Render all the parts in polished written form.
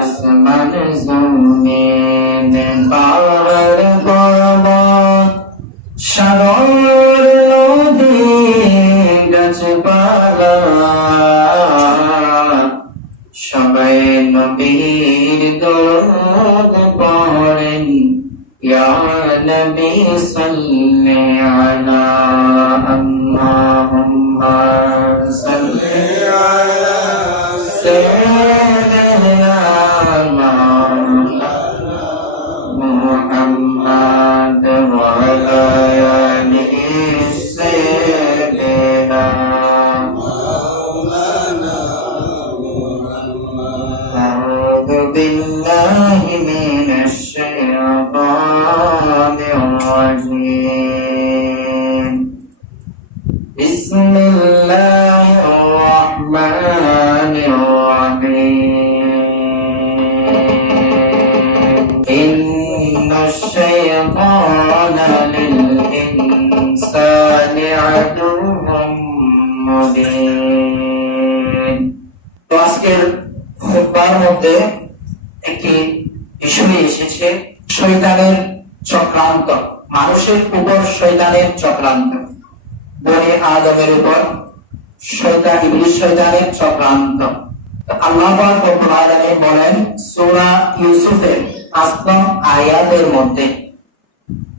আসমান জমিন পাহাড় পর্বত সাগর নদী গাছপালা সবাই নবীর দরুদ পড়েন ইয়া নবী সাল্লি আলা আল্লাহুম্মা সাল্লি আলা সাইয়্যিদিনা মুহাম্মাদ ওয়া আলা আলি সাইয়্যিদিনা أعوذ بالله من الشيطان الرجيم بسم الله الرحمن الرحيم إن الشيطان للإنسان عدو مبين আজকের খুতবার মধ্যে একটি বিষয় এসেছে শয়তানের চক্রান্ত, মানুষের উপর শয়তানের চক্রান্ত, বনি আদমের উপর শয়তান ইবলিস শয়তানের চক্রান্ত। আল্লাহ পাক রব্বুল আলামিন বলেন সূরা ইউসুফের ৫ নং আয়াতের মধ্যে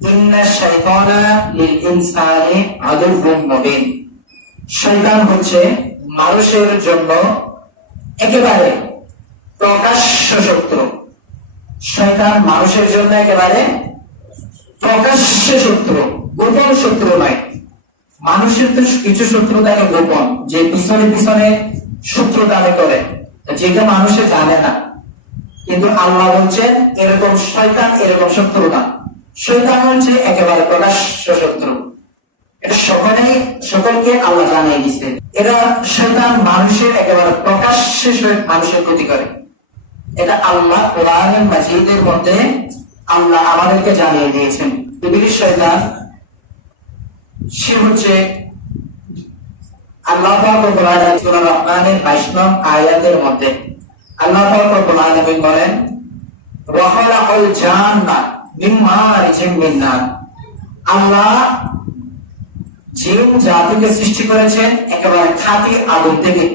ইন্নাশ শাইতানা লিল ইনসানি আদুউম মুবিন, শয়তান হচ্ছে মানুষের জন্য একেবারে প্রকাশ্য শত্রু। শয়তান মানুষের জন্য একেবারে প্রকাশ্য শত্রু, গোপন শত্রু নয়। মানুষের তো কিছু শত্রু থাকে গোপন, যে পিছনে পিছনে শত্রুতা করে, যেটা মানুষে জানে না। কিন্তু আল্লাহ বলছেন এরকম শয়তান এরকম শত্রু না, শয়তান হচ্ছে একেবারে প্রকাশ্য শত্রু। এটা সকলকে আল্লাহ জানিয়ে দিচ্ছে। এরা শয়তান মানুষের একেবারে প্রকাশ্যে মানুষের ক্ষতি করে। এটা আল্লাহ কোরআন মাজিদের মধ্যে আল্লাহ আমাদেরকে জানিয়ে দিয়েছেন। ইবলিস শয়তান সে হচ্ছে আল্লাহ পাক রব্বুল আলামিন সূরা রহমানের ২২ নং আয়াতের মধ্যে আল্লাহ পাক রব্বুল আলামিন বলেন ওয়া খালাকাল জান্না মিন মারিজিম মিন নার, আল্লাহ জিন জাতিকে সৃষ্টি করেছেন একেবারে খাঁটি আগুন থেকে।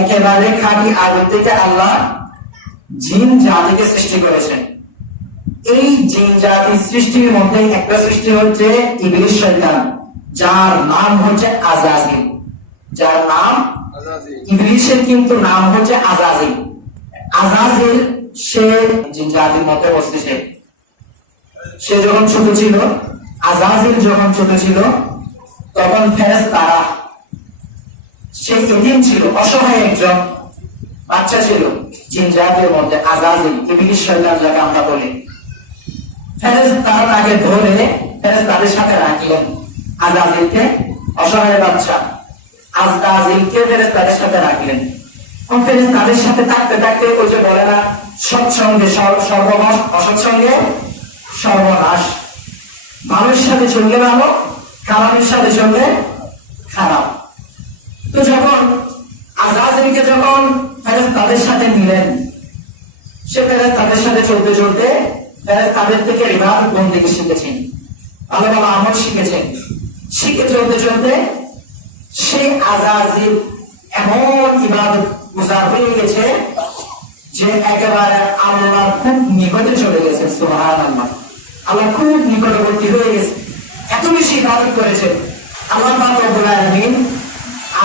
একেবারে খাঁটি আগুন থেকে আল্লাহ জিন জাতিকে সৃষ্টি করেছেন। এই জিন জাতির সৃষ্টির মধ্যে একটা সৃষ্টি হচ্ছে ইবলিস শয়তান, যার নাম হচ্ছে আজাজিল। যার নাম ইবলিসের কিন্তু নাম হচ্ছে আজাজিল। আজাজিল সে জিন জাতির মধ্যে বসতেছে। সে যখন ছোট ছিল, আজাজিল যখন ছোট ছিল, তখন ফেরেশতারা, সে এতিম ছিল, অসহায় একজন বাচ্চা ছিল জিন জাতির মধ্যে। আজাজিল ইবলিস শয়তান যাকে আমরা বলি, ফেরেশতারা তাকে ধরে ফেরেশতাদের সাথে রাখলেন। আজাজিলকে, অসহায় বাচ্চা আজাজিলকে ফেরেশতাদের সাথে রাখলেন। ফেরেশতাদের সাথে থাকতে থাকতে ওই যে বলে না, সৎসঙ্গে সর্বনাশ, অসৎসঙ্গে সর্বনাশ। ভালোর সাথে চললে ভালো, খারাপের সাথে চললে খারাপ। তো যখন আজাজিলকে যখন ফেরেশতাদের সাথে নিলেন, সে ফেরেশতাদের সাথে চলতে চলতে তাদের থেকে ইবাদত বন্দেগী শিখেছেন, ভালো ভালো আমল শিখেছেন। শিখে চলতে চলতে সেই আজাজিল এমন ইবাদত গুজার হয়ে গেছে যে একেবারে আল্লাহর খুব নিকটে চলে গেছে। সুবহানাল্লাহ, আল্লাহ খুব নিকটবর্তী হয়ে গেছে, এত বেশি ইবাদত করেছে। আল্লাহ পাক রব্বুল আলামিন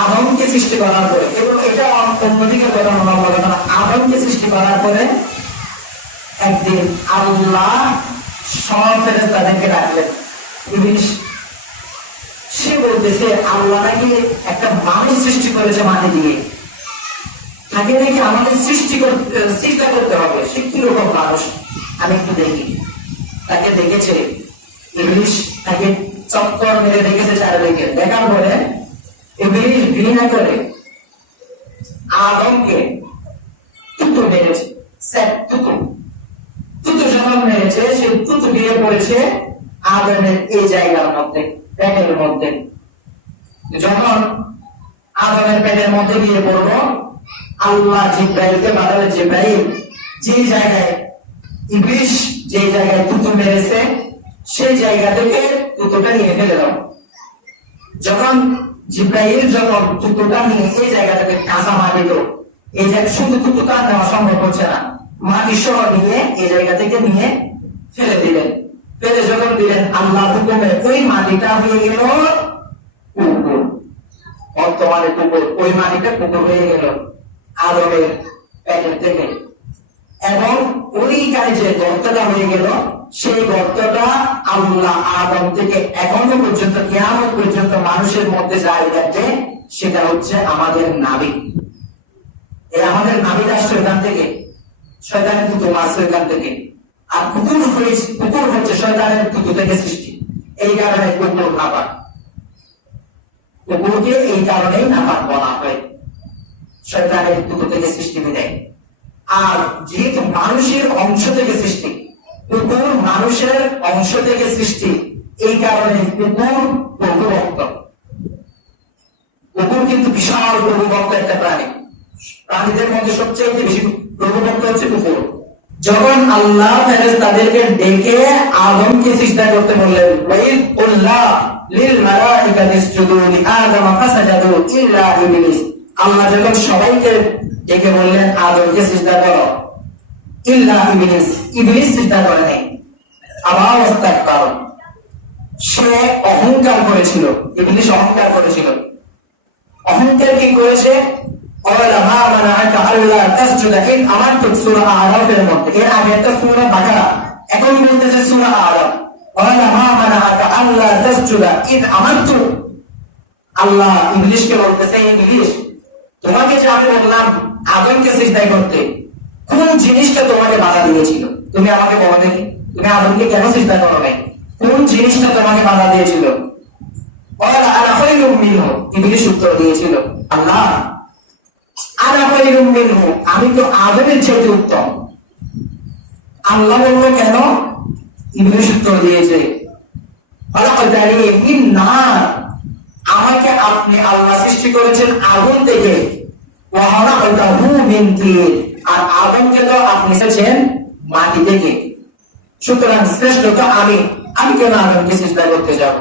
আদমকে সৃষ্টি করার পরে, এবং এটা অন্যদিকে কথা না, আদমকে সৃষ্টি করার পরে একদিন আল্লাহ সব ফেরেশতাদেরকে ডাকলেন। ইবলিস সে বলতেছে আল্লাহ নাকি একটা মানুষ সৃষ্টি করেছে মাটি দিয়ে, তাকে নাকি আমাদের চিন্তা করতে হবে, সে কিরকম মানুষ আমি একটু দেখি। তাকে দেখেছে ইবলিস, তাকে চক্কর মেরে দেখেছে চারিদিকে। দেখার পরে ইবলিস ঘৃণা করে আদমকে তুতো মেরেছে। তুতো যখন মেরেছে, সে তুতো গিয়ে পড়েছে আদমের এই জায়গার মধ্যে, পেটের মধ্যে। যখন আদমের পেটের মধ্যে গিয়ে পড়লো, আল্লাহ জিব্রাইলকে পাঠালেন, জিব্রাইল যে জায়গায় ইবলিস যে জায়গায় থুতু মেরেছে সেই জায়গা থেকে থুতুটা নিয়ে ফেলে দাও। যখন জিব্রাইল যখন থুতুটা নিয়ে এই জায়গাটাকে কাঁচা মাটি, তো এই জায়গায় শুধু থুতুটা নেওয়া সম্ভব হচ্ছে না, মাটি সহ নিয়ে এই জায়গা থেকে নিয়ে ফেলে দিলেন। ফেলে যখন দিলেন আল্লাহ হুকুমে ওই মাটিটা হয়ে গেল পুকুর, বর্তমানে পুকুর, ওই মাটিটা পুকুর হয়ে গেল আদমের পেটের থেকে। এবং ওইখানে যে গর্তটা হয়ে গেল সেই গর্তটা আল্লাহ আদম থেকে এখনো পর্যন্ত কিয়ামত পর্যন্ত মানুষের মধ্যে যায় যাচ্ছে, সেটা হচ্ছে আমাদের নাভি। এই আমাদের নাভিটা আসছে এখান থেকে, শয়তানের থুতু আসছে এখান থেকে। আর কুকুর হচ্ছে শয়তানের থুতু থেকে সৃষ্টি। এই কারণে কুকুর নাপাক, কুকুরকে এই কারণেই নাপাক বলা হয়, শয়তানের থুতু থেকে সৃষ্টি বিধায়। আর যেহেতু মানুষের অংশ থেকে সৃষ্টি, কুকুর মানুষের অংশ থেকে সৃষ্টি, এই কারণে কুকুর প্রভুভক্ত। কুকুর কিন্তু বিশাল প্রভুভক্ত একটা প্রাণী, প্রাণীদের মধ্যে সবচেয়ে বেশি প্রভুভক্ত হচ্ছে কুকুর। যখন আল্লাহ ফেরেশতাদেরকে ডেকে আদমকে সিজদা করতে বললেন, ওয়াইদ কুল্লা লিল মালাইকাতি ইসজুদু লিআদম ফাসাজাদু ইল্লা ইবলিস, আল্লাহ যখন সবাইকে ডেকে বললেন আদমকে সিজদা করো, ইল্লা ইবলিস, ইবলিস সিজদা করে নাই। আবার ওয়াস্তাকবার, সে অহংকার করেছিল, ইবলিস অহংকার করেছিল। অহংকার কি করেছে? قال ما منعك الا تسجد إذ أمرتك সূরা আরাফের মধ্যে, এর আগে একটা সূরা বাকারা, এখন বলতেছে সূরা আরাফ। قال ما منعك الا تسجد إذ أمرتك, আল্লাহ ইবলিসকে বলতেছে, ইবলিস তোমাকে যে আমি বললাম আদমকে সিজদা করতে, কোন জিনিসটা তোমাকে বাধা দিয়েছিল? তুমি আমাকে বলো দেখি, তুমি আদমকে কেন সিজদা করো নাই? কোন জিনিসটা তোমাকে বাধা দিয়েছিল? قال انا خير منه, ইবলিস উত্তর দিয়েছিল, আল্লাহ আনা খায়রুম মিনহু, আমি তো আদমের চেয়ে উত্তম। আল্লাহ বলল কেন? ইবলিস উত্তর দিয়েছে, খালাকতানি মিন নার, আমাকে আপনি আল্লাহ সৃষ্টি করেছেন আগুন থেকে, ওয়া খালাকতাহু মিন তিন, আর আদমকে তো আপনি সৃষ্টিছেন মাটি থেকে। সুতরাং শ্রেষ্ঠ তো আমি কেন আদমকে সিজদা করতে যাব?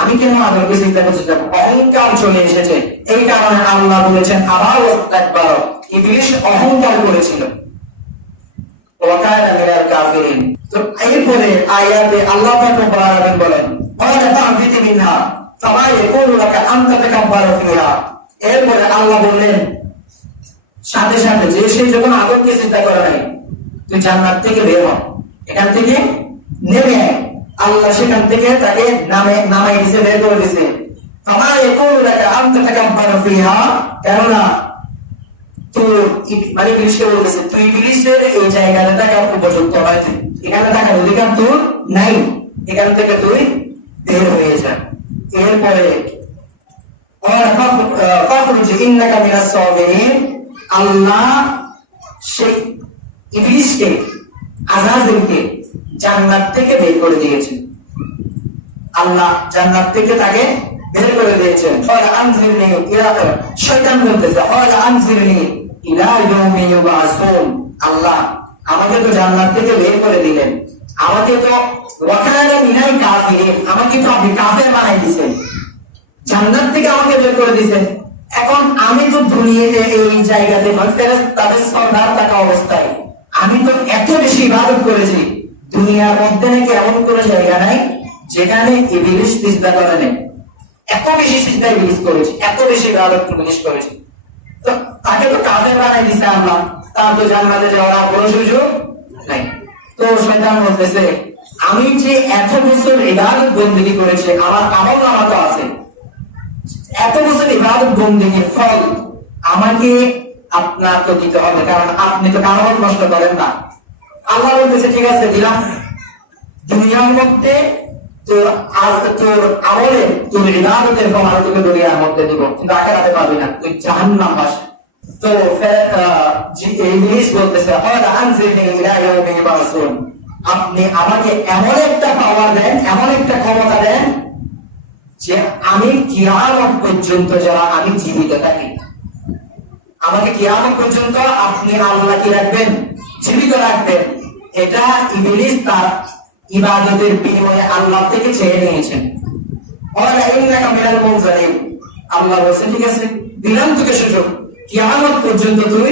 আমি কেন আদমকে সিজদা করতে যাব? অহংকার চলে এসেছে, এই কারণে আল্লাহ বলেছেন আবার ওয়াস্তাকবার, ইবলিস অহংকার করেছিল। ওয়াকানা মিনাল কাফিরিন। তো এরপরে আয়াতে আল্লাহ পাক রব্বুল আলামিন বলেন, ওয়ালা তা'বিতু মিনহা ফামা ইয়াকুনু লাকা আন তাতাকাব্বারা ফিহা। এরপরে আল্লাহ বললেন সাথে সাথে যে সে যখন আদমকে সিজদা করে নাই, তুই জান্নাত থেকে বের হ, এখান থেকে নেমে আয়। আল্লাহ সেখান থেকে তাকে নামাই দিয়েছে, বের করে দিয়েছে। ফামা ইয়াকুনু লাকা আন তাতাকাব্বারা ফিহা, কেননা মানে ইবলিসকে বলতেছে তুই ইবলিসের এই জায়গাটা থাকার উপযুক্ত নয়, এখানে থাকার অধিকার তোর নাই, এখান থেকে তুই বের হয়ে যা। এরপরে ফাখরুজ ইন্নাকা মিনাস সাবিরিন, আল্লাহ সেই ইবলিসকে, আযাজিলকে জান্নাত থেকে বের করে দিয়েছেন। আল্লাহ জান্নাত থেকে তাকে বের করে দিয়েছেন। ফালা আনজিরনি ইলা, শয়তান বলতেছে ফালা আনজিরনি ইলা ইয়াউমি ইউবাসুন, আল্লাহ আমাকে তো জান্নাত থেকে বের করে দিলেন, আমাকে তো ওয়াকানা মিনাল কাফিরিন, আমাকে তো আপনি কাফের বানাই দিয়েছেন, জান্নাত থেকে আমাকে বের করে দিয়েছেন। এখন আমি তো দুনিয়াতে এই জায়গাতে তাদের সরদার থাকা অবস্থায় আমি তো এত বেশি ইবাদত করেছি, দুনিয়ার মধ্যে নাকি এমন কোনো জায়গা নাই যেখানে ইবলিস সিজদা করে নাই। এত বেশি সিজদা ইবলিস করেছে, এত বেশি ইবাদত ইবলিস করেছে, তো তাকে তো কাফের বানাই দিয়েছে আল্লাহ, তার তো জান্নাতে যাওয়ার কোনো সুযোগ নাই। তো শয়তান বলতেছে আমি যে এত বছর ইবাদত বন্দেগী করেছি, আমার আমলনামা তো আছে, এত বছর ইবাদত বন্দেগীর ফল আমাকে আপনার তো দিতে হবে, কারণ আপনি তো আমল নষ্ট করেন না। আল্লাহ বলতেছে ঠিক আছে দিলাম, দুনিয়ার মধ্যে তোর আমলে তোর ইবাদতের ফল আমি তোকে দুনিয়ার মধ্যে দিব, কিন্তু আখিরাতে পাবি না, তুই জাহান্নাম বাসী। তো ইবলিস বলতেছে ওয়ালা আনজিরনি ইলা ইয়াউমি ইউবাসুন, আপনি আমাকে এমন একটা পাওয়ার দেন, এমন একটা ক্ষমতা দেন যে আমি কিয়ামত পর্যন্ত যারা আমি জীবিত থাকি, আমাকে কিয়ামত পর্যন্ত আপনি আল্লাহ কি রাখবেন, জীবিত রাখবেন। এটা ইবলিস তার ইবাদতের বিনিময়ে আল্লাহ থেকে চেয়ে নিয়েছেন। আল্লাহ বলছেন ঠিক আছে, দিলাম তোকে সুযোগ, কিয়ামত পর্যন্ত তুই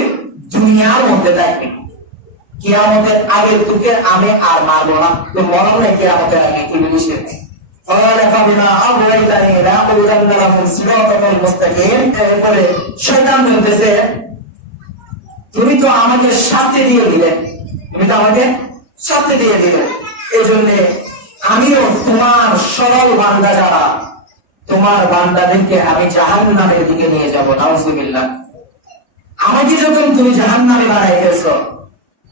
দুনিয়ার মধ্যে থাকবি, কিয়ামতের আগে তোকে আমি আর মারবো না। তো মরণ নাই কিয়ামতের আগে ইবলিসের। শয়তান বলতেছে তুমি তো আমাকে শাস্তি দিয়ে দিলে, তুমি তো আমাকে শাস্তি দিয়ে দিলে, এই জন্য আমিও তোমার সরল বান্দা যারা, তোমার বান্দাদেরকে আমি জাহান্নামের দিকে নিয়ে যাবো। নাউজুবিল্লাহ। আমাকে যখন তুমি জাহান্নামে বানাই ফেলছো,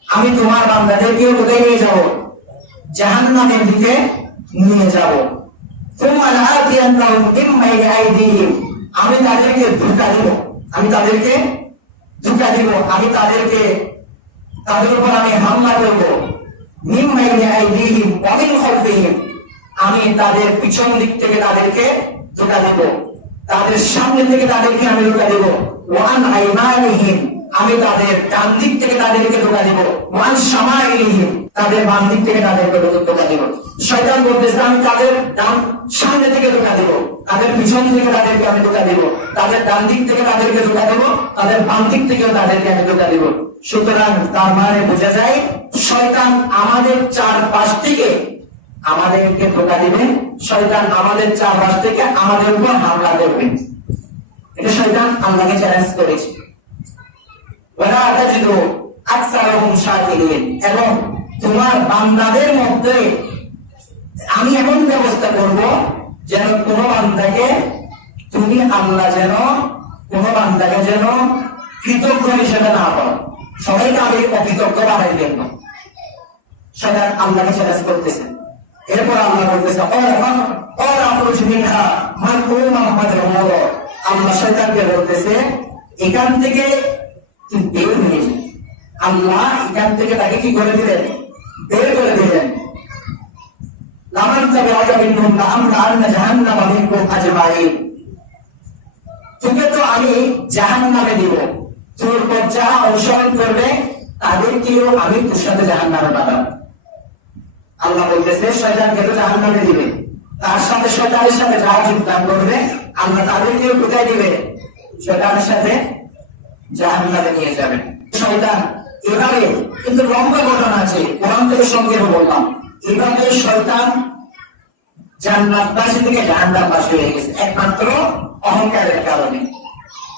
আমি তোমার বান্দাদেরকেও কোথায় নিয়ে যাব, জাহান্নামের দিকে নিয়ে যাব। আমি তাদেরকে ধোঁকা দিব, আমি তাদেরকে ধোঁকা দিব, আমি তাদেরকে তাদের উপর আমি হামলা করব। আমি তাদের পিছন দিক থেকে তাদেরকে ধোঁকা দিব, তাদের সামনে থেকে তাদেরকে আমি ধোঁকা দিব। ওয়ান আইমানিহিম, আমি তাদের ডান দিক থেকে তাদেরকে ধোঁকা দিব। ওয়ান শামাইলিহিম, তাদের বাম দিক থেকে তাদেরকে ধোঁকা দিব। শয়তান বলতেছে আমি তাদের ডান সামনে থেকে ধোঁকা দিব, তাদের পিছন থেকে তাদেরকে আমি ধোঁকা দিব, তাদের ডান দিক থেকে তাদেরকে ধোঁকা দিব, তাদের বাম দিক থেকেও তাদেরকে আমি ধোঁকা দিব। সুতরাং তার মানে বোঝা যায় শয়তান আমাদের চারপাশ থেকে আমাদেরকে ধোঁকা দিবে, শয়তান আমাদের চারপাশ থেকে আমাদের উপর হামলা করবে। এটা শয়তান আল্লাহকে চ্যালেঞ্জ করেছে। এবং তোমার বান্দাদের মধ্যে আমি এমন ব্যবস্থা করব যেন কোন বান্দাকে তুমি আল্লাহ যেন কোন বান্দাকে যেন কৃতজ্ঞ হিসেবে না পাও, সবাইকে আমি অকৃতজ্ঞ বানাই দেব। শয়তান আল্লাহকে চ্যালেঞ্জ করতেছে। এরপর আল্লাহ বলতেছে আল্লাহ শয়তানকে বলতেছে এখান থেকে তুই বের হয়ে যা। আল্লাহ এখান থেকে তাকে কি করে দিলেন, বের করে দিলেন। তোকে তো আমি জাহান্নামে দিব, তোর পর যারা অনুসরণ করবে তাদেরকেও আমি তোর সাথে জাহান্নামে পাঠাবো। আল্লাহ বলতেছে শয়তানকে তো জাহান্নামে দিবে, তার সাথে শয়তানের সাথে যারা যোগদান করবে আল্লাহ তাদেরকেও কোথায় দিবে, শয়তানের সাথে জাহান্নামে নিয়ে যাবে। শয়তান এভাবে কিন্তু লম্বা ঘটনা আছে, কোরআন থেকে সংক্ষেপে বললাম। এভাবে শয়তান জান্নাতবাসী থেকে জাহান্নামবাসী হয়ে গেছে একমাত্র অহংকারের কারণে।